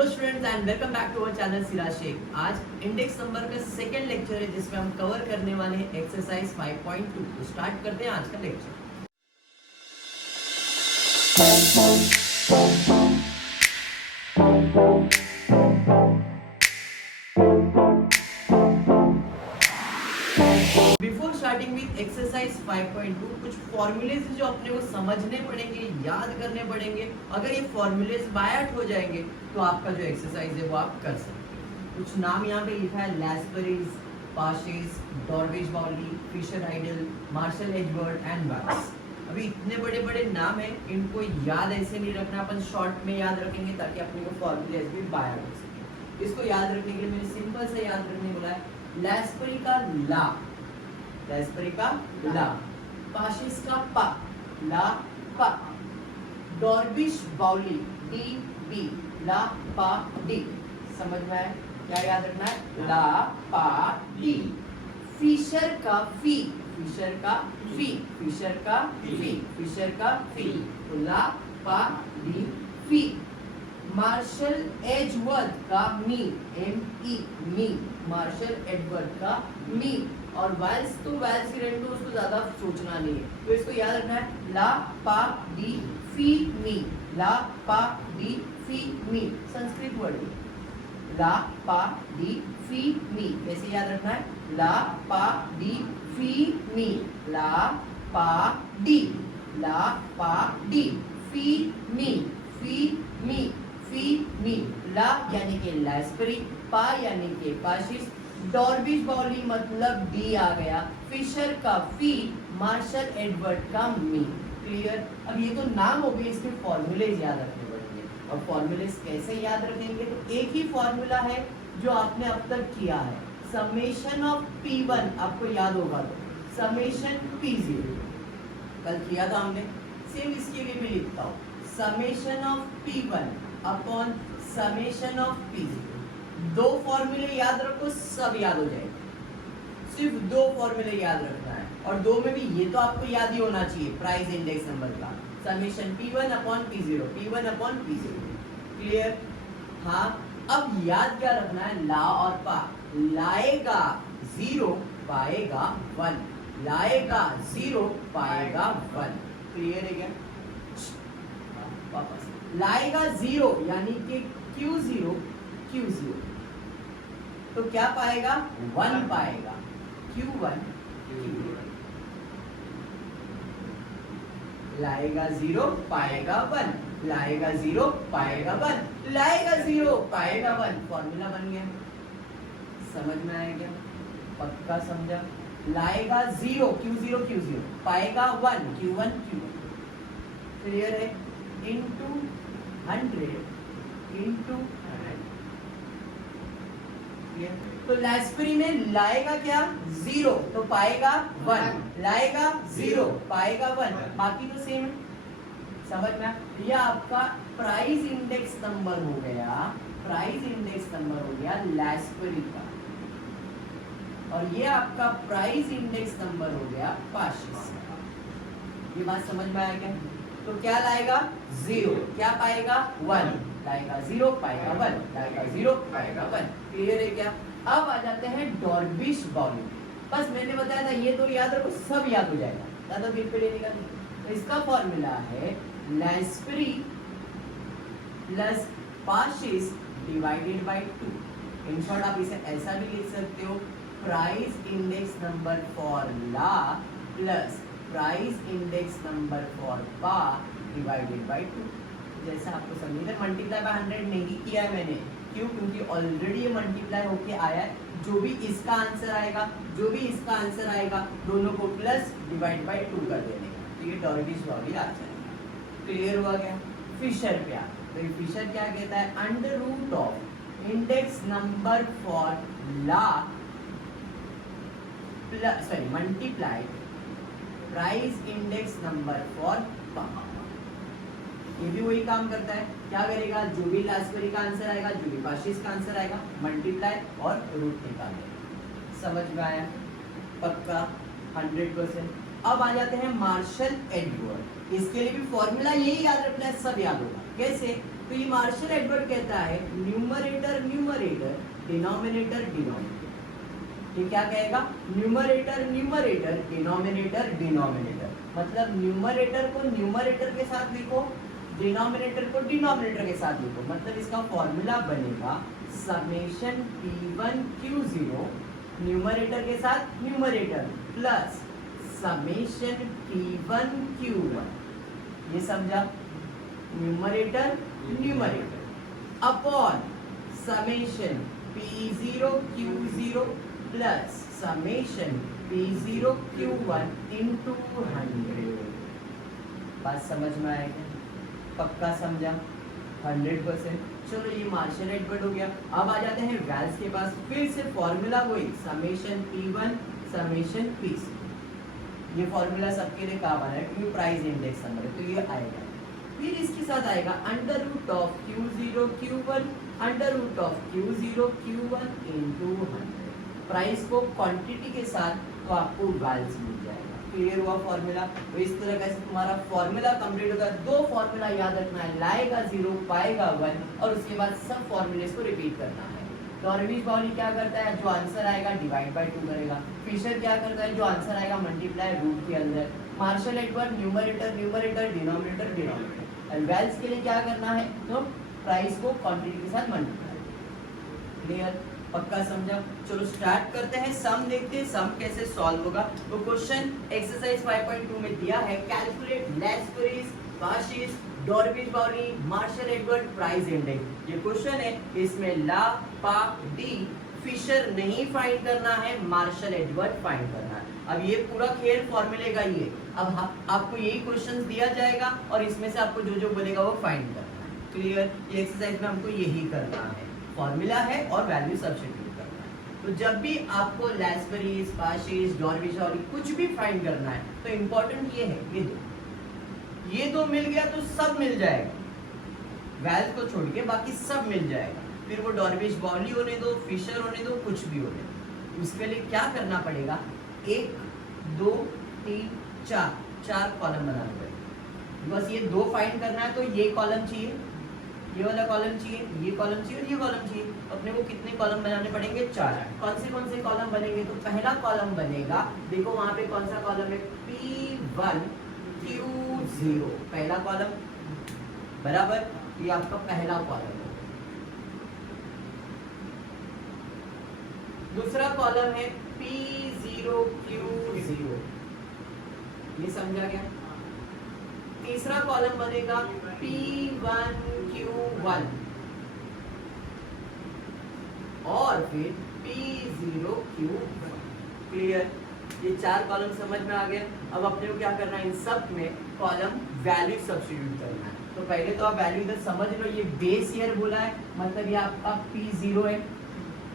Hello students and welcome back to our channel Siraj Shaikh. आज index number का second lecture है जिसमें हम कवर करने वाले हैं एक्सरसाइज 5.2। तो स्टार्ट करते हैं आज का lecture. Before starting with exercise 5.2 कुछ फॉर्मूलेज जो अपने को समझने पड़ेंगे, याद करने पड़ेंगे। अगर ये फॉर्मूलेज बाय आउट हो जाएंगे तो आपका जो एक्सरसाइज है वो आप कर सकते हैं। कुछ नाम यहाँ पे लिखा है, लैसबरीज, Paasche, Drobisch Bowley, Fisher ideal, Marshall Edgeworth and Walsh. अभी इतने बड़े बड़े नाम हैं, इनको याद ऐसे नहीं रखना, अपन शॉर्ट में याद रखेंगे ताकि अपने को फॉर्मूलेज भी बाय आउट हो सके। इसको याद रखने के लिए मैंने सिंपल से याद रखने बोला है। लैसबरी का ला, लैसबरी का ला, पाशिस का पा, ला पा, डॉर्विश बाउली, डी बी, ला पा डी। समझ में आया? क्या याद रखना है? ला पा डी। फिशर का फी, फिशर का फी, फिशर का फी, फिशर का फी, तो ला पा डी फी। मार्शल एजवर्थ का मी, एम ई मी, मार्शल एडवर्ड का मी। और वाइल्स तो वाइल्स की रेंट, तो उसको ज्यादा सोचना नहीं है, तो इसको याद रखना है। ला पा डी फी मी, ला पा डी फी मी, संस्कृत वर्ड है। ला पा डी फी मी कैसे याद रखना है? ला पा डी फी मी, ला पा डी, ला पा डी फी मी, फी मी, फी मी। ला यानी कि लैसबरी, पा यानी कि पाशिस, डॉर्विश बाउली मतलब डी आ गया, फिशर का फी, मार्शल एडवर्ड का मी। क्लियर? अब ये तो नाम हो गए, इसके फॉर्मूलेज याद रखने पड़ेंगे। और फॉर्मूलेज कैसे याद रखेंगे? तो एक ही फॉर्मूला है जो आपने अब तक किया है, समेशन ऑफ P1 आपको याद होगा, तो समेशन P0 कल किया था हमने। सेम इसके लिए भी लिखता हूँ, summation of P1 upon summation of P0। दो फॉर्मूले याद रखो, सब याद हो जाएगा। सिर्फ दो फॉर्मूले याद रखना है, और दो में भी ये तो आपको याद ही होना चाहिए, प्राइस इंडेक्स नंबर का summation P1 upon P0, P1 upon P0। Clear? हाँ, अब याद क्या रखना है? ला और पा। लाएगा 0 पाएगा 1, लाएगा 0 पाएगा 1। क्लियर है क्या? वापस लाएगा 0 यानी कि Q0 Q0, तो क्या पाएगा? 1 पाएगा, Q1 Q1। लाएगा 0 पाएगा 1, लाएगा 0 पाएगा 1, लाएगा 0 पाएगा 1। फॉर्मूला बन गया। समझ में आया क्या? पक्का समझा? लाएगा 0 Q0 Q0, पाएगा 1 Q1 Q1। क्लियर है? Into 100 into 100। तो लैसबरी में लाएगा क्या? 0 तो पाएगा 1, लाएगा 0 पाएगा 1, बाकी तो सेम है। समझ में? यह आपका प्राइस इंडेक्स नंबर हो गया, प्राइस इंडेक्स नंबर हो गया लैसबरी का, और ये आपका प्राइस इंडेक्स नंबर हो गया पाशिस का। ये बात समझ में आया क्या? तो क्या लाएगा? 0, क्या पाएगा? 1, लाएगा 0 पाएगा 1, लाएगा 0 पाएगा 1। क्लियर है क्या? अब आ जाते हैं डॉर्विश बाउली। बस मैंने बताया था, ये तो याद रखो, सब याद हो जाएगा, ज्यादा बिल पे लेने का नहीं। तो इसका फॉर्मूला है Laspeyres plus Paasche divided by 2। In short आप इसे ऐसा भी लिख सकते हो, price index number for La plus price index number for Pa divided by 2। जैसा आपको समझिए, मल्टीप्लाई बाय 100 नहीं किया है मैंने, क्यों? क्योंकि ऑलरेडी ये मल्टीप्लाई होके आया है। जो भी इसका आंसर आएगा, जो भी इसका आंसर आएगा, दोनों को प्लस डिवाइड बाय 2 कर देने का, तो ये डॉर्विश बाउली आ जाएगा। क्लियर हुआ क्या? फिशर क्या? तो ये फिशर क्या कहता है? Under root of index number for La plus sorry multiply price index number for Pa. ये भी वही काम करता है। क्या करेगा? जो भी लैसबरी का आंसर आएगा, जो भी पाशिस का आंसर आएगा, मल्टीप्लाई और रूट निकालेगा। समझ में आया? पक्का 100%। अब आ जाते हैं मार्शल एडवर्ड। इसके लिए भी फॉर्मूला यही याद रखना है, सब याद होगा। कैसे? तो ये मार्शल एडवर्ड कहता है न्यूमरेटर न्यूमरेटर डिनोमिनेटर डिनोमिनेटर। ये क्या कहेगा? Numerator numerator denominator denominator. मतलब न्यूमरेटर को न्यूमरेटर के साथ लिखो, डिनोमिनेटर को डिनोमिनेटर के साथ लिखो। मतलब इसका फॉर्मूला बनेगा समेशन P1 Q0 न्यूमरेटर के साथ numerator plus summation P1 Q1, ये समझा? Numerator numerator upon summation P0 Q0 plus summation P0 Q1 into 100। बात समझ में आएगी? पक्का समझा? 100%। चलो ये मार्शल एडवर्ड हो गया। अब आ जाते हैं वेल्स के पास। फिर से फॉर्मूला वही समेशन P1 समेशन P0। ये फॉर्मूला सबके लिए काम आ रहा है क्योंकि प्राइस इंडेक्स नंबर है, तो ये आएगा। फिर इसके साथ आएगा under root of Q0 Q1 under root of Q0 Q1 into 100। Price को क्वांटिटी के साथ तो आपको वैल्यूज मिल जाएगा। क्लियर हुआ फॉर्मूला? तो इस तरह का तुम्हारा फॉर्मूला कंप्लीट होगा। दो फॉर्मूला याद रखना है, लाएगा 0 पाएगा 1 और उसके बाद सब फॉर्मूलेस को रिपीट करना है। डॉर्विश बाउली क्या करता है? जो आंसर आएगा डिवाइड बाय 2 करेगा। फिशर क्या करता है? जो आंसर आएगा मल्टीप्लाई रूट के अंदर। Marshall Edward numerator numerator denominator denominator. और वेल्स के लिए क्या करना है? तो प्राइस को क्वांटिटी के साथ मल्टीप्लाई। क्लियर? पक्का समझा? चलो स्टार्ट करते हैं। सम देखते हैं सम कैसे सॉल्व होगा। तो क्वेश्चन एक्सरसाइज 5.2 में दिया है कैलकुलेट लैस्पेरिस बाशिस डॉर्विश बाउली मार्शल एडवर्ड प्राइस इंडेक्स। ये क्वेश्चन है, इसमें ला पा डी फिशर नहीं फाइंड करना है, मार्शल एडवर्ड फाइंड करना है। अब ये पूरा खेल फॉर्मूले का ही है। अब आपको यही क्वेश्चन दिया जाएगा और इसमें से आपको जो जो बोलेगा वो फाइंड करना है। क्लियर? ये एक्सरसाइज में हमको यही करना है, फॉर्मूला है और वैल्यू सब्स्टिट्यूट करना है। तो जब भी आपको लैस्पेरिस बाशिस डॉर्विश बाउली कुछ भी फाइंड करना है तो इम्पोर्टेंट ये है, ये दो मिल गया तो सब मिल जाएगा, वैल्यू को छोड़ के बाकी सब मिल जाएगा। फिर वो डॉर्विश बाउली होने दो, फिशर होने दो, कुछ भी होने दो। उसके लिए क्या करना पड़ेगा? 1 2 3 4 कॉलम बनाना पड़ेगा। बस ये दो फाइंड करना है तो ये कॉलम चाहिए, ये वाला कॉलम चाहिए, ये कॉलम चाहिए और ये कॉलम चाहिए। अपने को कितने कॉलम बनाने पड़ेंगे? 4। कौन से कॉलम बनेंगे? तो पहला कॉलम बनेगा, देखो वहां पे कौन सा कॉलम है? P1 Q0 पहला कॉलम बराबर, ये आपका पहला कॉलम है। दूसरा कॉलम है P0 Q0, ये समझा गया? तीसरा कॉलम बनेगा P1 Q1 और फिर P0 Q1। क्लियर? ये 4 कॉलम समझ में आ गया। अब अपने को क्या करना है? इन सब में कॉलम वैल्यू सब्स्टिट्यूट करना है। तो पहले तो आप वैल्यू इधर समझ लो। ये बेस ईयर बोला है, मतलब ये आपका P0 है।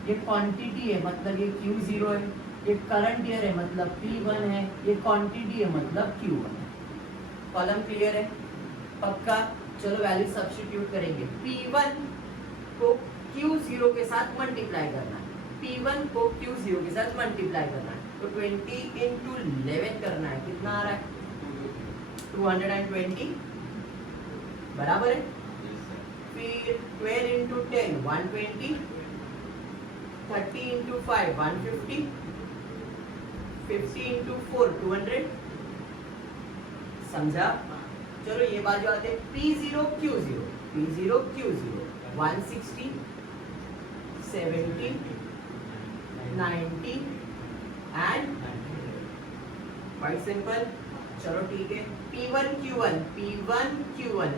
ये क्वांटिटी है, मतलब ये Q0 है। ये करंट ईयर है, मतलब P1 है। ये क्वांटिटी है, मतलब Q1 है। कॉलम क्लियर है? पक्का? चलो वैल्यू सब्स्टिट्यूट करेंगे। P1 को Q0 के साथ मल्टीप्लाई करना है, P1 को Q0 के साथ मल्टीप्लाई करना है। तो 20 इंटू 11 करना है। कितना आ रहा है? 220 बराबर है। फिर 12 इंटू 10 120, 30 इंटू 5 150, 50 इंटू 4 200। समझा? चलो ये बाजू आते हैं। P0 Q0 160 70 90 and quite simple. चलो ठीक है। P1 Q1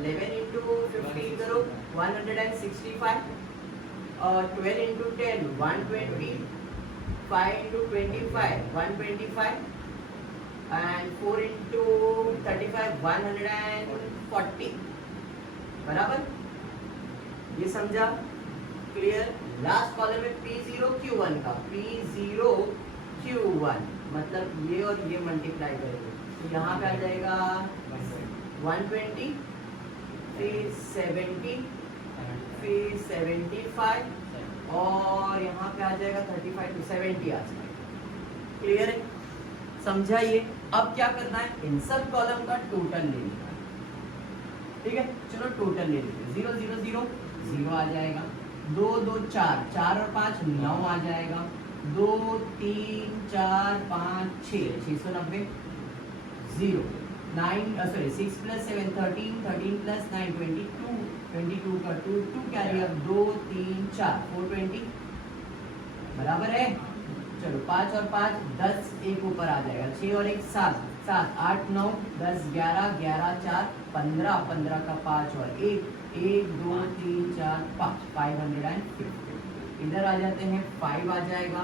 11 इंटू 50 करो 165 और 12 इंटू 10 120, 5 इंटू 25 125 and 4 into 35 140 बराबर। ये समझा? क्लियर? लास्ट कॉलम में P0 Q1 का P0 Q1 मतलब ये और ये मल्टीप्लाई करेंगे तो यहाँ पे आ जाएगा 120, फिर 70, फिर 75 और यहाँ पे आ जाएगा 35 to 70 आ जाएगा। क्लियर है? समझाइए। अब क्या करना है, इन सब कॉलम का टोटल ले लेना है, ठीक है। चलो टोटल ले लेते हैं, 0 0 0 0 आ जाएगा, 2 2 4 4 और 5 9 आ जाएगा, 2 3 4 5 6 690 0 9 सॉरी 6 + 7 13 13 + 9 22 22 का 2 2 कैरी अब 2 3 4 420 बराबर है। चलो 5 और 5 10 एक ऊपर आ जाएगा, 6 और 1 7 7 8 9 10 11 11 4 15 15 का 5 और 1 1 2 3 4 5 550। इधर आ जाते हैं 5 आ जाएगा,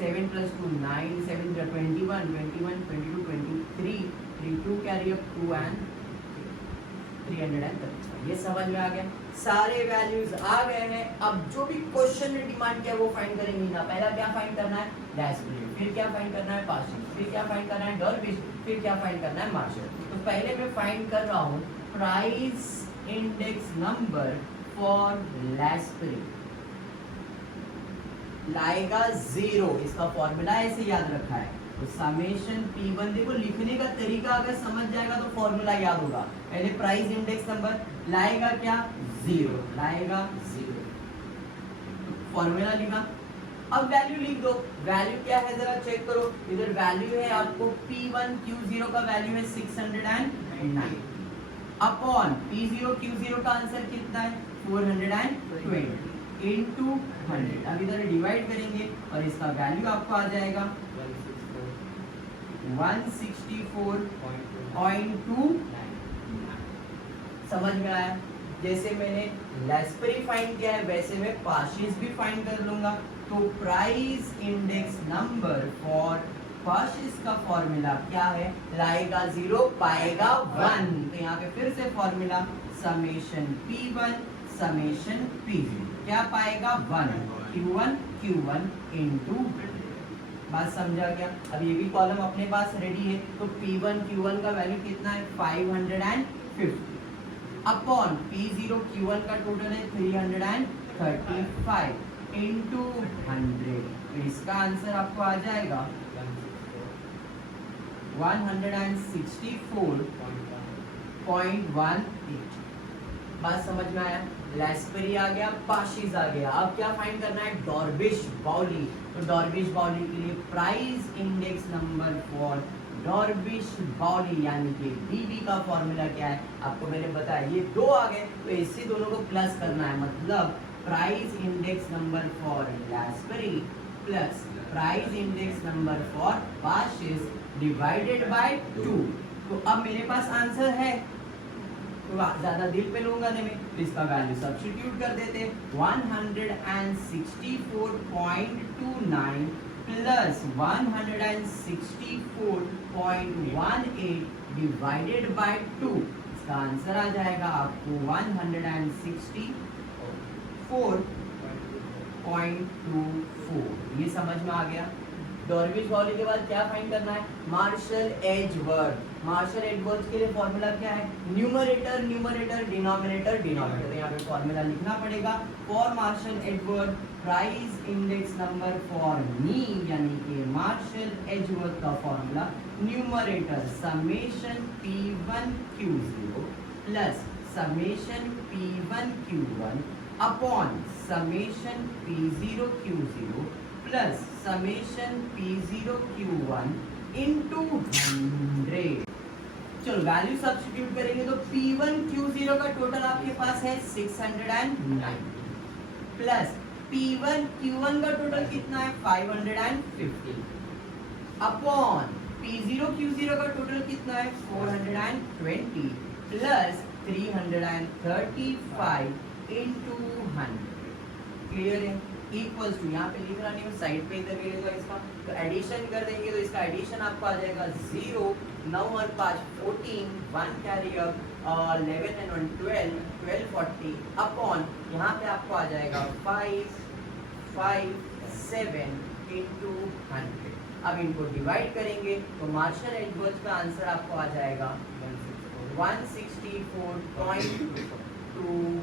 7 + 2 9 7 21 21 22 23 32 कैरी अप 2 एंड 335। ये समझ में आ गया, सारे वैल्यूज आ गए हैं। अब जो भी क्वेश्चन ने डिमांड किया वो फाइंड करेंगे ना। पहला क्या फाइंड करना है, डैश पीरियड, फिर क्या फाइंड करना है, पार्शियल, फिर क्या फाइंड करना है, डॉर्बिश, फिर क्या फाइंड करना है, मार्शल। तो पहले मैं फाइंड कर रहा हूँ प्राइस इंडेक्स नंबर फॉर लैस्परी, लाएगा 0, इसका फॉर्मूला ऐसे याद रखा है। तो समेशन P1, देखो लिखने का तरीका अगर समझ जाएगा तो फॉर्मूला याद होगा। पहले प्राइस इंडेक्स नंबर लाएगा क्या, 0, लाएगा 0, फॉर्मूला लिखा। अब वैल्यू लिख दो, वैल्यू क्या है जरा चेक करो। इधर वैल्यू है आपको P1 Q0 का वैल्यू है 609 अपॉन P0 Q0 का आंसर कितना है 420 इंटू 100। अब इधर डिवाइड करेंगे और इसका वैल्यू आपको आ जाएगा 164.2। समझ में आया। जैसे मैंने लैस्परी फाइंड किया है वैसे मैं पार्शियस भी फाइंड कर लूंगा। तो प्राइस इंडेक्स नंबर फॉर पार्शियस का फॉर्मूला क्या है, लाएगा 0 पाएगा 1। तो यहाँ पे फिर से formula summation P1 summation P0 क्या पाएगा 1 Q1 इंटू। बात समझा क्या। अब ये भी कॉलम अपने पास रेडी है। तो P1 Q1 का वैल्यू कितना है 550 अपॉन P0 Q1 का टोटल है 335 इंटू 100। इसका आंसर आपको आ जाएगा 164.18। बात समझ में आया। लैस्परी आ गया, पार्शियस आ गया। अब क्या फाइंड करना है, डॉर्बिश बाउली। तो डॉर्बिश बाउली के लिए प्राइस इंडेक्स नंबर फॉर डॉर्बिश बाउली यानी कि डीबी का फॉर्मूला क्या है आपको मैंने बताया। ये 2 आ गए तो इसी दोनों को प्लस करना है, मतलब price index number for Laspeyres plus price index number for पार्शियस डिवाइडेड बाय 2। तो अब मेरे पास आंसर है, तो ज्यादा दिल पे लूंगा नहीं मैं, तो इसका वैल्यू सब्स्टिट्यूट कर देते 164.29 प्लस 164.18 डिवाइडेड बाय 2। इसका आंसर आ जाएगा आपको 164.24। ये समझ में आ गया। डॉर्बिश बाउली के बाद क्या फाइंड करना है, मार्शल एजवर्थ। मार्शल एजवर्थ के लिए फॉर्मूला क्या है, न्यूमरेटर न्यूमरेटर डिनोमिनेटर डिनोमिनेटर। तो यहाँ पे फॉर्मूला लिखना पड़ेगा for Marshall Edgeworth price index number for me यानी कि मार्शल एजवर्थ का formula numerator summation P1 Q0 plus summation P1 Q1 upon summation P0 Q0 plus summation P0 Q1 into 100। चलो value substitute करेंगे तो P1 Q0 का total आपके पास है 609 plus P1 Q1 का टोटल कितना है 550 अपॉन P0 Q0 का टोटल कितना है 420 प्लस 335 इंटू 100। क्लियर है। इक्वल्स टू, यहाँ पे लिख रहा नहीं हूँ साइड पे इधर मिलेगा इसका, तो एडिशन कर देंगे तो इसका एडिशन आपको आ जाएगा 0 9 और 5 14 1 कैरी अप 11 एंड 1 12 1240 अपॉन यहाँ पे आपको आ जाएगा 557 इंटू 100। अब इनको डिवाइड करेंगे तो मार्शल एजवर्थ का आंसर आपको आ जाएगा 164.24।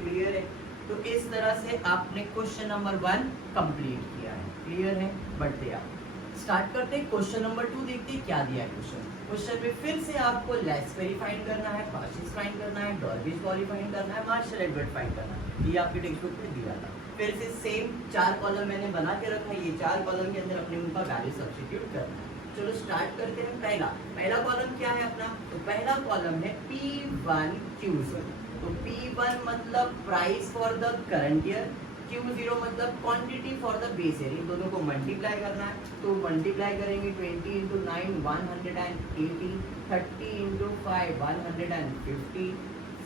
क्लियर है। तो इस तरह से आपने क्वेश्चन नंबर 1 कंप्लीट किया है। क्लियर है। बढ़ते आप स्टार्ट करते हैं क्वेश्चन नंबर 2, देखते हैं क्या दिया है क्वेश्चन में। फिर से आपको लैसपेरी फाइंड करना है, पार्शिस फाइंड करना है, डॉर्बिश बॉली फाइंड करना है, मार्शल एडवर्ड फाइंड करना है। ये आपके टेक्स्ट बुक में दिया था। फिर से सेम 4 कॉलम मैंने बना के रखा है, ये 4 कॉलम के अंदर अपने उनका वैल्यू सब्स्टिट्यूट करना है। चलो स्टार्ट करते हैं। पहला कॉलम क्या है अपना, तो पहला कॉलम है P1 Q0। तो P1 मतलब price for the current year, Q0 मतलब quantity for the base year. इन दोनों को मल्टीप्लाई करना है, तो मल्टीप्लाई करेंगे 20 × 9 180, 30 × 5 150,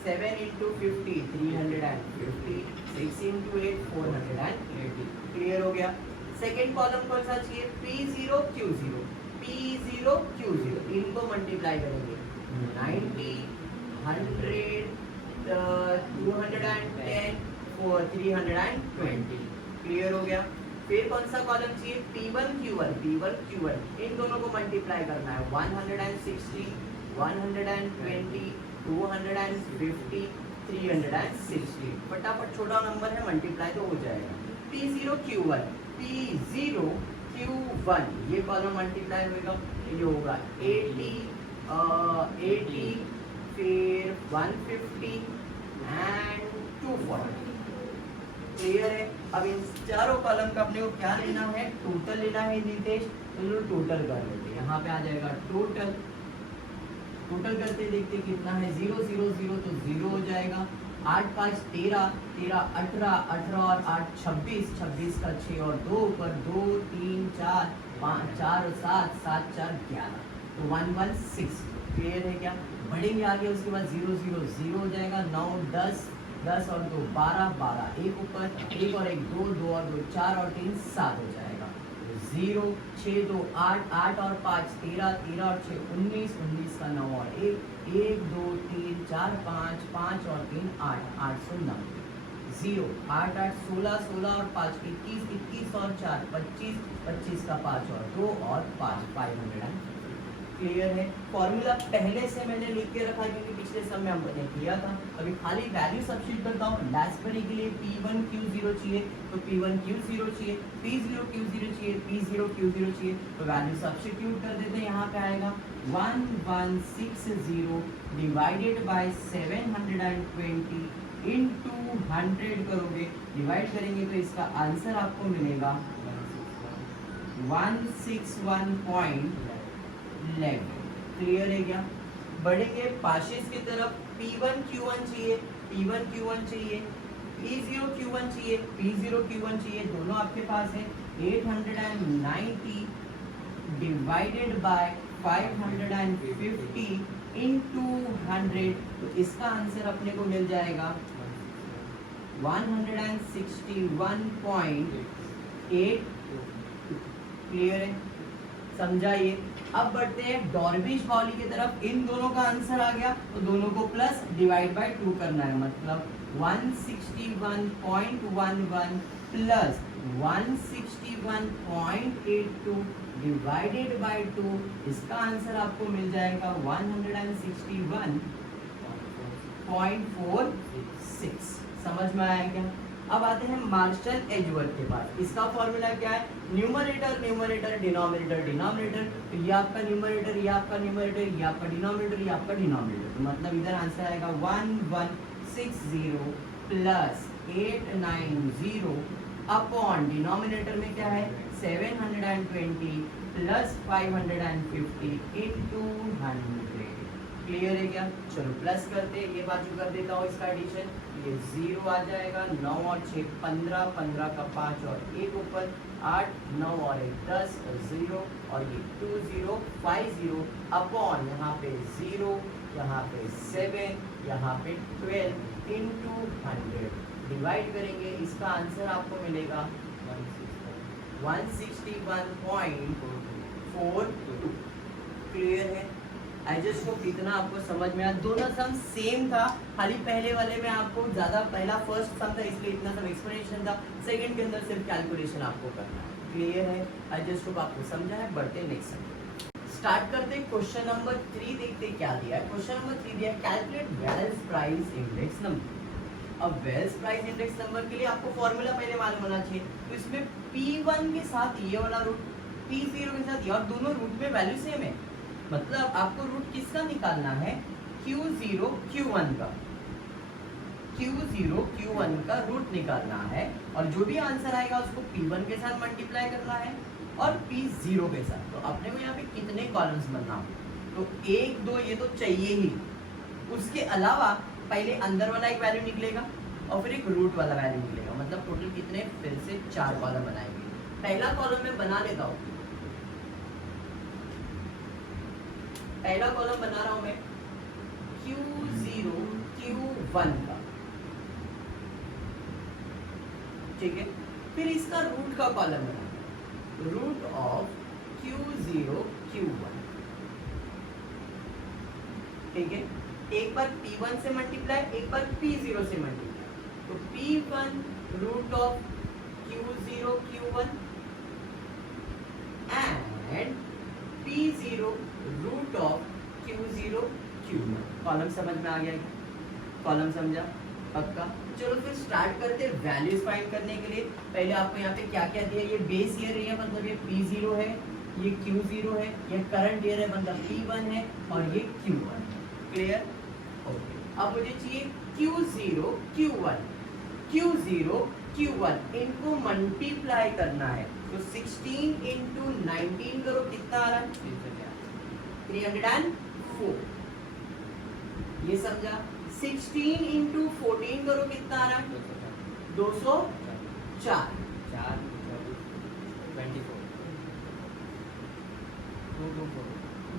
7 × 50 350, 6 × 8 480। क्लियर हो गया। सेकेंड कॉलम कौन सा चाहिए, P0 Q0। P0 Q0 इनको मल्टीप्लाई करेंगे 90, 100, 210 और 320। क्लियर हो गया। फिर कौन सा कॉलम चाहिए, P1 Q1 इन दोनों को मल्टीप्लाई करना है 160, 120, 250, 360। फटाफट छोटा नंबर है, मल्टीप्लाई तो हो जाएगा। P0 Q1 ये कॉलम मल्टीप्लाई होगा, ये होगा 80, 80 फिर 150 एंड 240। क्लियर है। अब इन चारों कॉलम का अपने को क्या लेना है, टोटल लेना है नितेश। तो टोटल कर लेते हैं, यहाँ पे आ जाएगा टोटल करते देखते कितना है, 0 0 0 तो 0 हो जाएगा। 8 5 13, 13 18, 18 और 8 26, 26 का 6 और 2 ऊपर 2 3 4 5 4 7 7 4 11, तो 116। क्लियर है क्या। बढ़ेंगे आगे, उसके बाद 0 0 0 हो जाएगा। 9 10 10 और 2 12 12, एक ऊपर 1 और 1 2 2 और 2 4 और 3 7 हो जाएगा। 0 6 2 8 8 और 5 13 13 और 6 19 19 का 9 और 1 1 2 3 4 5 5 और 3 8 809। 0 8 8 16 16 और 5 21 21 और 4 25 25 का 5 और 2 और 5 500। क्लियर है। फॉर्मूला पहले से मैंने लिख के रखा है क्योंकि पिछले सब में हमने किया था। अभी खाली वैल्यू सब्स्टिट्यूट करता हूँ। लैसपेरी के लिए P1 Q0 चाहिए तो P1 Q0 चाहिए, P0 Q0 चाहिए, P0 Q0 चाहिए, तो वैल्यू सब्स्टिट्यूट कर देते हैं। यहाँ पे आएगा 1160 डिवाइडेड बाय 720 इंटू 100 करोगे, डिवाइड करेंगे तो इसका आंसर आपको मिलेगा 161.11। क्लियर है क्या। बढ़ेंगे पार्शिस की तरफ। P1 Q1 चाहिए, P1 Q1 चाहिए, P0 Q1 चाहिए, P0 Q1 चाहिए, दोनों आपके पास है। 890 डिवाइडेड बाय 550 इंटू 100, तो इसका आंसर अपने को मिल जाएगा 161.8। क्लियर है, समझाइए। अब बढ़ते हैं डॉर्बिश बॉली की तरफ। इन दोनों का आंसर आ गया तो दोनों को प्लस डिवाइड बाय 2 करना है, मतलब 161.11 प्लस 161.82 डिवाइडेड बाय 2, इसका आंसर आपको मिल जाएगा 161.46। समझ में आया क्या। अब आते हैं मार्शल एडवर्ड के पास। इसका फॉर्मूला क्या है, न्यूमरेटर न्यूमरेटर डिनोमिनेटर डिनोमिनेटर। तो ये आपका न्यूमरेटर, ये आपका न्यूमरेटर, ये आपका डिनोमिनेटर, ये आपका डिनोमिनेटर, तो मतलब इधर आंसर आएगा 1160 प्लस 890 अपॉन डिनोमिनेटर में क्या है 720 प्लस 550 इंटू 100। क्लियर है क्या। चलो प्लस करते हैं, ये बाजू कर देता हूँ इसका एडिशन, ये 0 आ जाएगा। 9 और 6 15, 15 का 5 और 1 ऊपर 8, 9 और 1 10 और 0 और ये 2050 अपॉन यहाँ पे 0, यहाँ पे 7, यहाँ पे 12 इंटू 100। डिवाइड करेंगे, इसका आंसर आपको मिलेगा 161.42। क्लियर है। आई जस्ट होप इतना आपको समझ में आया। दोनों सम सेम था, खाली पहले वाले में आपको ज़्यादा पहला फर्स्ट सम था इसलिए इतना सब एक्सप्लेनेशन था, सेकंड के अंदर सिर्फ कैलकुलेशन आपको करना है। क्लियर है। आई जस्ट होप आपको समझा है। बढ़ते हैं नेक्स्ट सम। स्टार्ट करते हैं क्वेश्चन नंबर 3, देखते क्या दिया है। क्वेश्चन नंबर 3 दिया है calculate Walsh price index number. अब वेल्स प्राइस इंडेक्स नंबर के लिए आपको फॉर्मूला पहले मालूम होना चाहिए। तो इसमें P1 के साथ ये वाला रूट, P0 के साथ, और दोनों रूट में वैल्यू सेम है, मतलब आपको रूट किसका निकालना है, Q0 Q1 का, Q0 Q1 का रूट निकालना है, और जो भी आंसर आएगा उसको P1 के साथ मल्टीप्लाई करना है और P0 के साथ। तो अपने को यहाँ पे कितने कॉलम्स बनना, तो 1 2 ये तो चाहिए ही, उसके अलावा पहले अंदर वाला एक वैल्यू निकलेगा और फिर एक रूट वाला वैल्यू निकलेगा, मतलब टोटल कितने, फिर से 4 कॉलम बनाएंगे। पहला कॉलम में बना लेता हूँ, पहला कॉलम बना रहा हूं मैं Q0 Q1 का, ठीक है। फिर इसका रूट का कॉलम बना, रूट ऑफ Q0 Q1, ठीक है। एक बार P1 से मल्टीप्लाई, एक बार P0 से मल्टीप्लाई, तो P1 root of Q0 Q1 and P0 root of Q0 Q1। Column समझ में आ गया क्या? कॉलम समझा पक्का? चलो फिर स्टार्ट करते हैं वैल्यूज फाइंड करने के लिए। पहले आपको यहाँ पे क्या क्या दिया, ये बेस ईयर है, मतलब ये P0 है, ये Q0 है, ये करंट ईयर है मतलब P1 है, और ये Q1। क्लियर? ओके। अब मुझे चाहिए Q0 Q1, Q0 Q1 इनको मल्टीप्लाई करना है, तो 16 इंटू 19 करो, कितना आ रहा है, 304। ये समझा? 16 इंटू 14 करो, कितना आ रहा है, 204।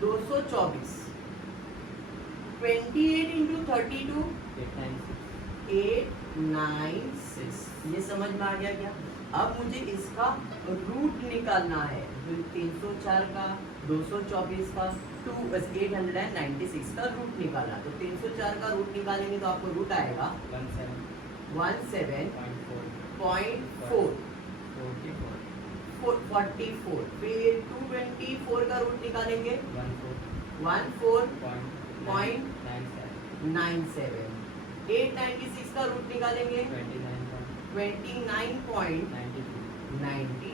224। 28 इंटू 32, 896। ये समझ में आ गया क्या? अब मुझे इसका रूट निकालना है, 304 का, 224 का, 896 का रूट निकाला, तो 304 का रूट निकालेंगे तो आपको रूट आएगा 17.44। फिर 224 का रूट निकालेंगे 14.97। 896 का रूट निकालेंगे 29.90।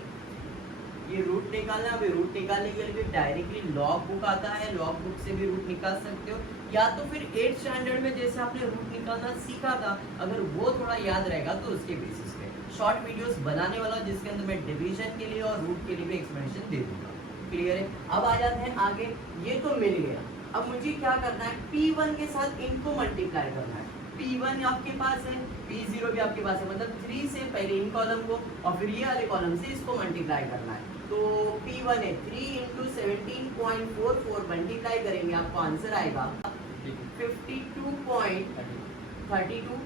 ये रूट निकालना, अभी रूट निकालने के लिए डायरेक्टली लॉग बुक आता है, लॉग बुक से भी रूट निकाल सकते हो, या तो फिर 8th स्टैंडर्ड में जैसे आपने रूट निकालना सीखा था, अगर वो थोड़ा याद रहेगा तो उसके बेसिस पे शॉर्ट वीडियोस बनाने वाला जिसके अंदर मैं डिवीजन के लिए और रूट के लिए भी एक्सप्लेनेशन दे दूंगा। क्लियर है? अब आ जाते हैं आगे, ये तो मिल गया। अब मुझे क्या करना है, P1 के साथ इनको मल्टीप्लाई करना है। P1 आपके पास है, P0 भी आपके पास है, मतलब 3 से पहले इन कॉलम को और फिर ये वाले कॉलम से इसको मल्टीप्लाई करना है। तो P1 है 3 इंटू 17.44 मल्टीप्लाई करेंगे, आपको आंसर आएगा 52.32।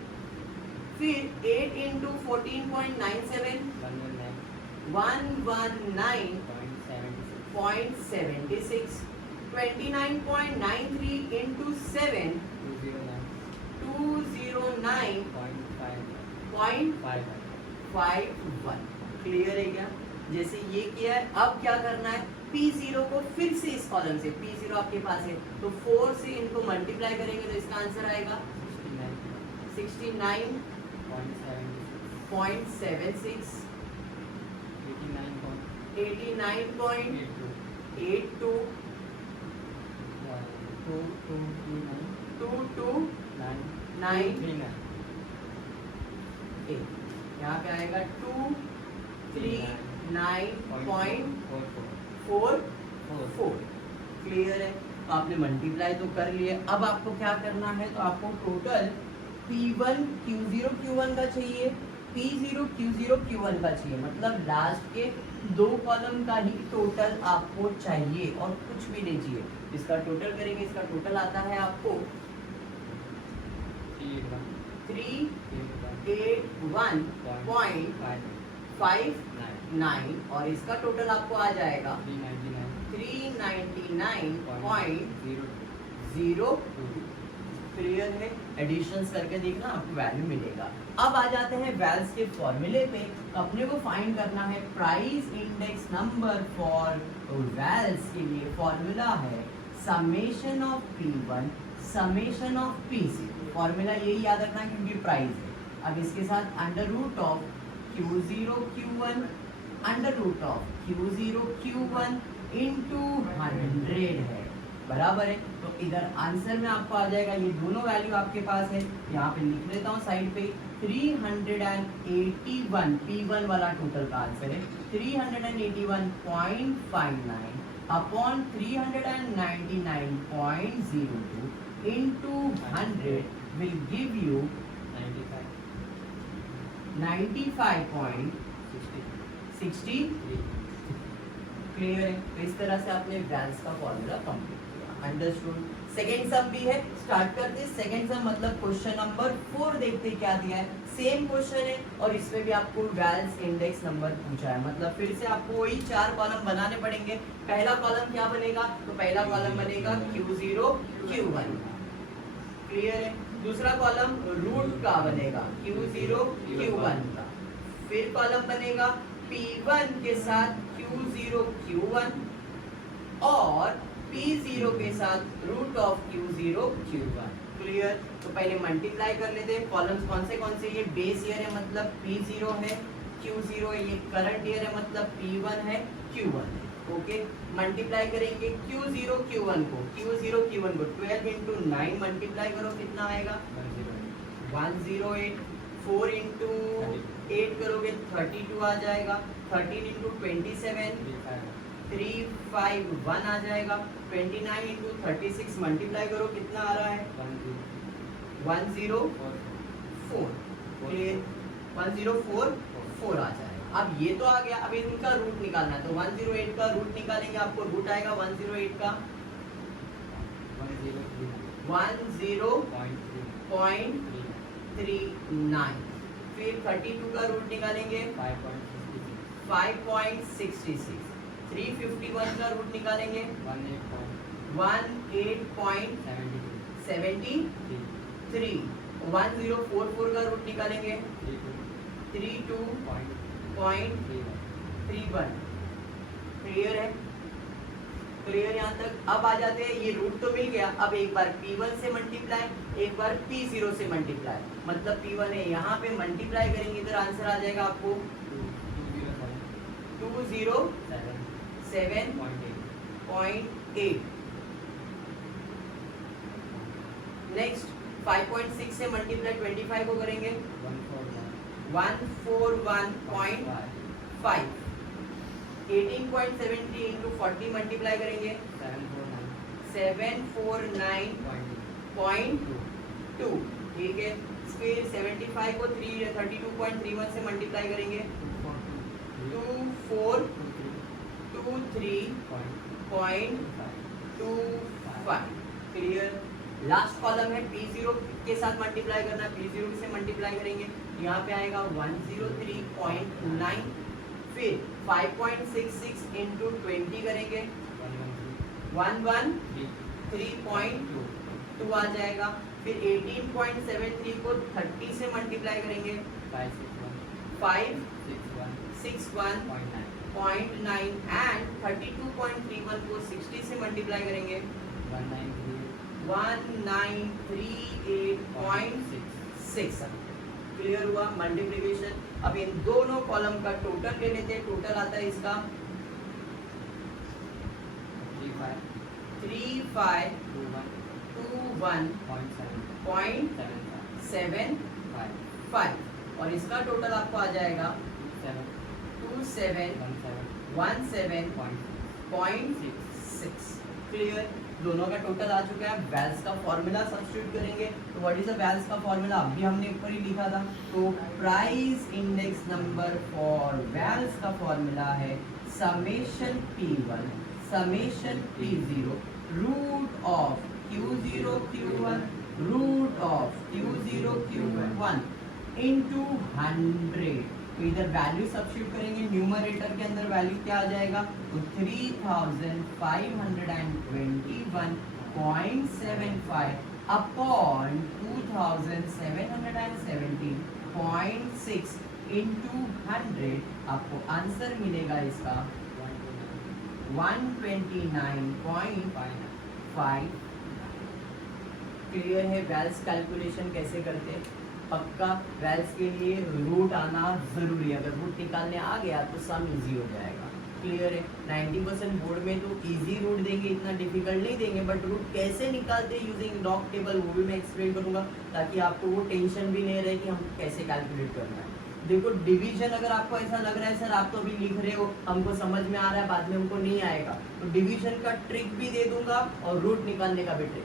फिर 8 इंटू 14.97, 119.76। 29.93 इंटू 7, 209.51। क्लियर है क्या? जैसे ये किया है, अब क्या करना है, P0 को फिर से इस कॉलम से, P0 आपके पास है तो 4 से इनको मल्टीप्लाई करेंगे तो इसका आंसर आएगा 69.76, 89.82, 229, यहाँ पे आएगा 239.44। क्लियर है? तो आपने मल्टीप्लाई तो कर लिए, अब आपको क्या करना है, तो आपको टोटल P1 Q0 Q1 का चाहिए, P0 Q0 Q1 का चाहिए, मतलब लास्ट के 2 कॉलम का ही टोटल आपको चाहिए और कुछ भी नहीं चाहिए। इसका टोटल करेंगे, इसका टोटल आता है आपको 381.59 और इसका टोटल आपको आ जाएगा 399.02। क्लियर है? एडिशंस करके देखना, आपको वैल्यू मिलेगा। अब आ जाते हैं वैल्स के फॉर्मूले पे। अपने को फाइंड करना है price index number for Walsh के लिए फॉर्मूला है summation of P1 summation of P0। Formula यही याद रखना क्योंकि प्राइस है। अब इसके साथ under root of Q0 Q1 under root of Q0 Q1 into 100 है, बराबर है। तो इधर आंसर में आपको आ जाएगा, ये दोनों वैल्यू आपके पास है, यहाँ पे लिख लेता हूँ साइड पे 381 P1 वाला टोटल का आंसर है 381.59 upon 399.02 into 100 will give you 95.60। Clear है? तो इस तरह से आपने वैल्स का फॉर्मूला कंप्लीट किया। अंडरस्टूड? सेकेंड सम भी है, स्टार्ट करते हैं। सेकेंड सम मतलब क्वेश्चन नंबर 4 देखते क्या दिया है। सेम क्वेश्चन है और इसमें भी आपको वैल्स इंडेक्स नंबर पूछा है, मतलब फिर से आपको वही 4 कॉलम बनाने पड़ेंगे। पहला कॉलम क्या बनेगा? तो पहला कॉलम बनेगा Q0 Q1, क्लियर है? दूसरा कॉलम रूट का बनेगा Q0 Q1 का, फिर कॉलम बनेगा P1 के साथ Q0 Q1 और P0 के साथ root of Q0 Q1, clear? तो पहले मल्टीप्लाई कर लेते हैं। कॉलम्स कौन से ये बेस ईयर है मतलब P0 है, Q0 है, ये करंट ईयर है मतलब P1 है, Q1 है। ओके, मल्टीप्लाई करेंगे Q0 Q1 को 12 इंटू 9 मल्टीप्लाई करो, कितना आएगा? 108। 4 इंटू 8 करोगे 32 आ जाएगा। 13 इंटू 27 351 आ जाएगा। 29 इंटू 36 मल्टीप्लाई करो, कितना आ रहा है? 104, 1044 आ जाएगा। अब ये तो आ गया, अब इनका रूट निकालना है, तो 108 का रूट निकालेंगे, आपको रूट आएगा 108 का 10.39। फिर 32 का रूट निकालेंगे 5.66। 351 का रूट निकालेंगे 18.73। 1044 का रूट निकालेंगे 32.31। क्लियर है? क्लियर यहाँ तक? अब आ जाते हैं, ये रूट तो मिल गया, अब एक बार P1 से मल्टीप्लाई, एक बार P0 से मल्टीप्लाई, मतलब P1 है यहाँ पे मल्टीप्लाई करेंगे, इधर आंसर आ जाएगा आपको 207.8। नेक्स्ट 5.6 से मल्टीप्लाई 25 को करेंगे 141.5। 18.73 इंटू 40 मल्टीप्लाई करेंगे 749.2, ठीक है? फिर 75 को 32.31 से मल्टीप्लाई करेंगे 2423.25। क्लियर? लास्ट कॉलम है P0 के साथ मल्टीप्लाई करना, P0 से मल्टीप्लाई करेंगे, यहाँ पे आएगा 103.9। फिर 5.66 इंटू 20 करेंगे 113.2 आ जाएगा। फिर 18.73 को 30 से मल्टीप्लाई करेंगे 561.9 एंड 32.31 को 60 से मल्टीप्लाई करेंगे 1938.6। क्लियर हुआ मल्टीप्लिकेशन? अब इन दोनों कॉलम का टोटल ले लेते हैं। टोटल आता है इसका 3521.75 और इसका टोटल आपको आ जाएगा 2717.6। क्लियर? दोनों का टोटल आ चुका है। वैल्स का फॉर्मूला सब्स्टिट्यूट करेंगे, तो व्हाट इज द वैल्स का फॉर्मूला? अभी हमने ऊपर ही लिखा था। तो price index number for Walsh का फॉर्मूला है summation P1 summation P0 root of Q0 Q1 root of Q0 Q1 into 100। तो इधर वैल्यू सब्स्टिट्यूट करेंगे, न्यूमरेटर के अंदर वैल्यू क्या आ जाएगा? तो 3521.75 अपॉन 2717.6 इंटू 100। आपको आंसर मिलेगा इसका 129.5। क्लियर है? वैल्स कैलकुलेशन कैसे करते हैं? पक्का वैल्स के लिए रूट आना जरूरी है, अगर रूट निकालने आ गया तो सम इजी हो जाएगा। क्लियर है? 90% बोर्ड में तो इजी रूट देंगे, इतना डिफिकल्ट नहीं देंगे, बट रूट कैसे निकालते हैं यूजिंग लॉग टेबल वो भी मैं एक्सप्लेन करूंगा, ताकि आपको वो टेंशन भी नहीं रहे कि हम कैसे कैलकुलेट करना है। देखो डिवीजन अगर आपको ऐसा लग रहा है सर आप तो अभी लिख रहे हो हमको समझ में आ रहा है बाद में हमको नहीं आएगा, तो डिवीजन का ट्रिक भी दे दूंगा और रूट निकालने का भी ट्रिक।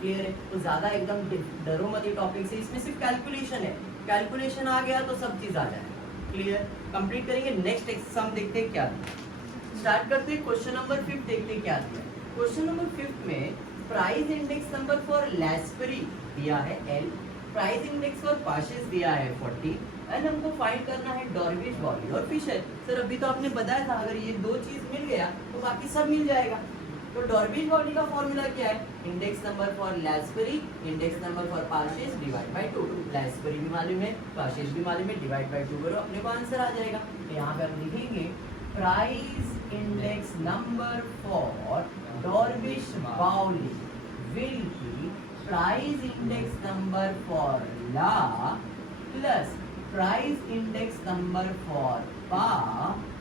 क्लियर है? तो ज्यादा एकदम डरो मत ये टॉपिक से, इसमें सिर्फ कैलकुलेशन है, कैलकुलेशन आ गया तो सब चीज आ जाएगा। क्लियर? कंप्लीट करेंगे। नेक्स्ट एग्जाम देखते हैं क्या स्टार्ट करते हैं। क्वेश्चन नंबर 5 देखते हैं क्या दिया। क्वेश्चन नंबर 5 में प्राइस इंडेक्स नंबर फॉर लैस्पेरी दिया है L, प्राइस इंडेक्स फॉर पाशेस दिया है 40 एंड हमको फाइंड करना है डॉर्विश, बॉली और फिशर। सर अभी तो आपने बताया था अगर ये दो चीज मिल गया तो बाकी सब मिल जाएगा। तो डॉर्विश बॉली का फॉर्मूला क्या है? Index number for Laspeyres, index number for Paasche divide by 2। Laspeyres भी मालूम है, पाशेस भी मालूम है, डिवाइड बाय 2 करो अपने को आंसर आ जाएगा। तो यहाँ पे हम लिखेंगे प्राइस इंडेक्स नंबर फॉर डॉर्विश बाउली will be price index number for la plus price index number for pa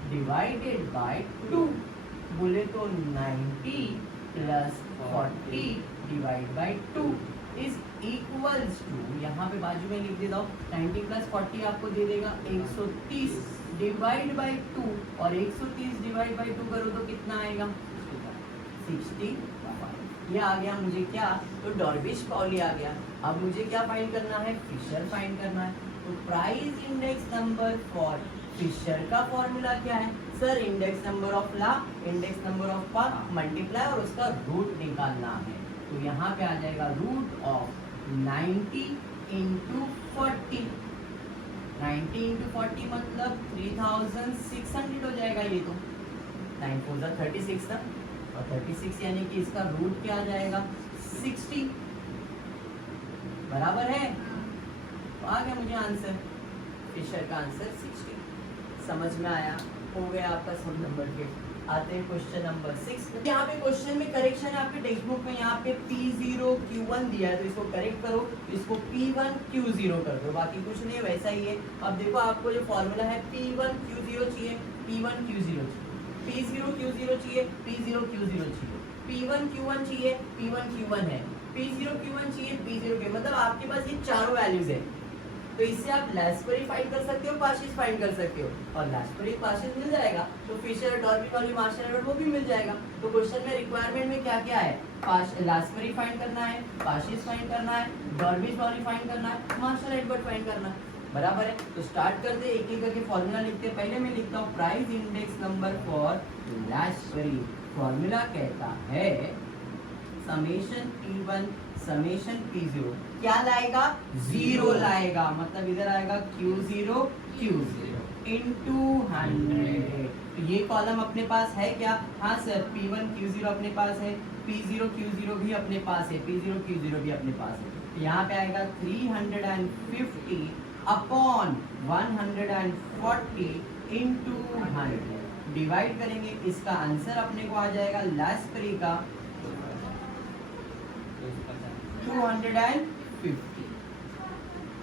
divided by 2। बोले तो 90 plus 40 divide by 2 is equals to, यहाँ पे बाजू में लिख देता हूँ 90 plus 40 आपको दे देगा 130 डिवाइड बाई 2, और 130 डिवाइड बाई 2 करो तो कितना आएगा 65। ये आ गया मुझे क्या, तो डॉर्विश बाउली आ गया। अब मुझे क्या फाइंड करना है? फिशर फाइंड करना है। तो price index number for Fisher का फॉर्मूला क्या है? Sir index number of La, index number of Pa multiply और उसका रूट निकालना है। तो यहाँ पे आ जाएगा रूट ऑफ 90 इंटू 40, 90 इंटू 40 मतलब 3600 हो जाएगा। ये तो 9 4 36 था, और 36 यानी कि इसका रूट क्या आ जाएगा 60। बराबर है? तो आ गया मुझे आंसर, फिशर का आंसर 60। समझ में आया? हो गया आपका सब नंबर के। आते हैं क्वेश्चन नंबर 6। यहाँ पे क्वेश्चन में करेक्शन है आपके टेक्स्ट बुक में, यहाँ पे P0 Q1 दिया है तो इसको करेक्ट करो, इसको P1 Q0 कर दो, बाकी कुछ नहीं वैसा ही है। अब देखो आपको जो फॉर्मूला है P1 Q0 चाहिए, P1 Q0 चाहिए, P0 Q0 चाहिए, P0 Q0 चाहिए, P1 Q1 चाहिए, P1 Q1 है, P0 Q1 चाहिए, P0 Q, मतलब आपके पास ये चारों वैल्यूज है। तो इससे आप लैस्पेरी फाइंड कर सकते हो, पाशेस फाइंड कर सकते हो, और लैस्पेरी पाशेस मिल जाएगा तो फिशर, डॉर्विश बाउली, मार्शल वो भी मिल जाएगा। तो क्वेश्चन में रिक्वायरमेंट में क्या क्या है? लैस्पेरी फाइंड करना है, पाशेस फाइंड करना है, डॉर्विश बाउली फाइंड करना है, मार्शल एडवर्ड फाइंड करना है। बराबर है? तो स्टार्ट करते एक एक करके फॉर्मूला लिखते हैं। पहले मैं लिखता हूँ price index number for Laspeyres. Formula कहता है समेशन P1 समेशन P0 क्या लाएगा? 0 लाएगा, मतलब इधर आएगा Q0 इनटू 100। तो ये कॉलम अपने पास है क्या? हाँ सर, P1 Q0 अपने पास है, P0 Q0 भी अपने पास है, P0 Q0 भी अपने पास है। तो यहाँ पे आएगा 350 अपॉन 140 इंटू 100। डिवाइड करेंगे, इसका आंसर अपने को आ जाएगा लैस्पेरी का 250।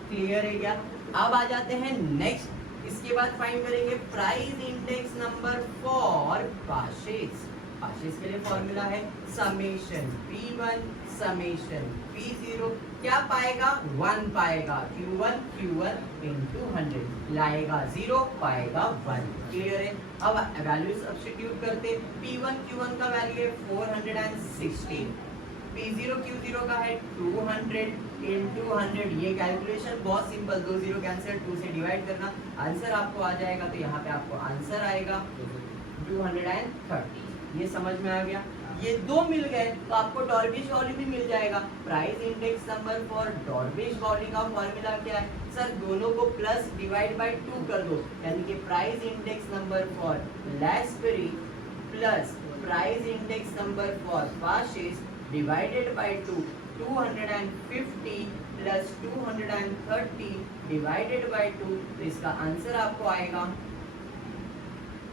क्लियर है क्या? अब आ जाते हैं नेक्स्ट। इसके बाद फाइंड करेंगे प्राइस इंडेक्स नंबर फॉर पाशेस। पाशेस के लिए फॉर्मूला है समेशन P1 समेशन P0 क्या पाएगा? 1 पाएगा, Q1 इंटू 100 लाएगा 0 पाएगा 1। क्लियर है? अब वैल्यू सब्स्टिट्यूट करते। P1 Q1 का वैल्यू है 460, P0 Q0 का है 200 इंटू 100। ये कैलकुलेशन बहुत सिंपल, 2 0 कैंसिल, 2 से डिवाइड करना, आंसर आपको आ जाएगा। तो यहाँ पे आपको आंसर आएगा 230। ये समझ में आ गया? ये दो मिल गए तो आपको डॉर्विश बाउली भी मिल जाएगा। प्राइस इंडेक्स नंबर फॉर डॉर्विश बाउली का फॉर्मूला क्या है? सर दोनों को प्लस डिवाइड बाय 2 कर दो, यानी कि price index number for Laspeyres plus price index number for Paasche divided by 2, 250 plus 230 divided by 2। तो इसका आंसर आपको आएगा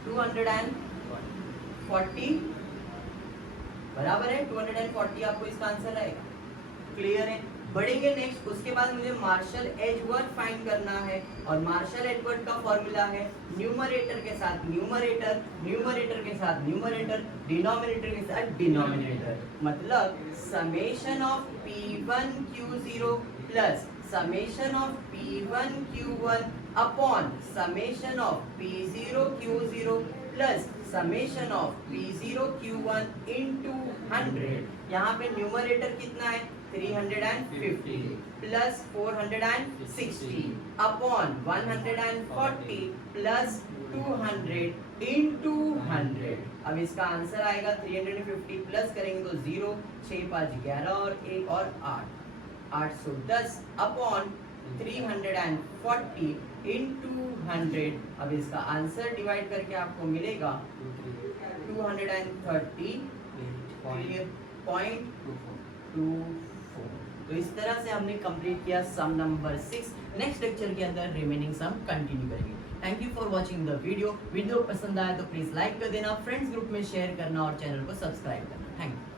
240। बराबर है? 240 आपको इसका आंसर आएगा। क्लियर है? बढ़ेंगे नेक्स्ट, उसके बाद मुझे मार्शल एजवर्थ फाइंड करना है और मार्शल एजवर्थ का फॉर्मूला है न्यूमरेटर के साथ न्यूमरेटर, न्यूमरेटर के साथ न्यूमरेटर, डिनोमिनेटर के साथ डिनोमिनेटर, मतलब summation of P1 Q0 plus summation of P1 Q1 upon summation of P0 Q0 plus summation of P0 Q1 into 100। यहाँ पे न्यूमरेटर कितना है 350 प्लस 460 अपॉन 140 प्लस 200 इनटू 100। अब इसका आंसर आएगा 350 प्लस करेंगे तो 0, 6 5 11 और 1 और 8, 810 अपॉन 340 इनटू 100। अब इसका आंसर डिवाइड करके आपको मिलेगा 230.24। तो इस तरह से हमने कंप्लीट किया सम नंबर 6। नेक्स्ट लेक्चर के अंदर रिमेनिंग सम कंटिन्यू करेंगे। Thank you for watching the video. Video पसंद आया तो प्लीज लाइक कर देना, फ्रेंड्स ग्रुप में शेयर करना और चैनल को सब्सक्राइब करना। Thank you.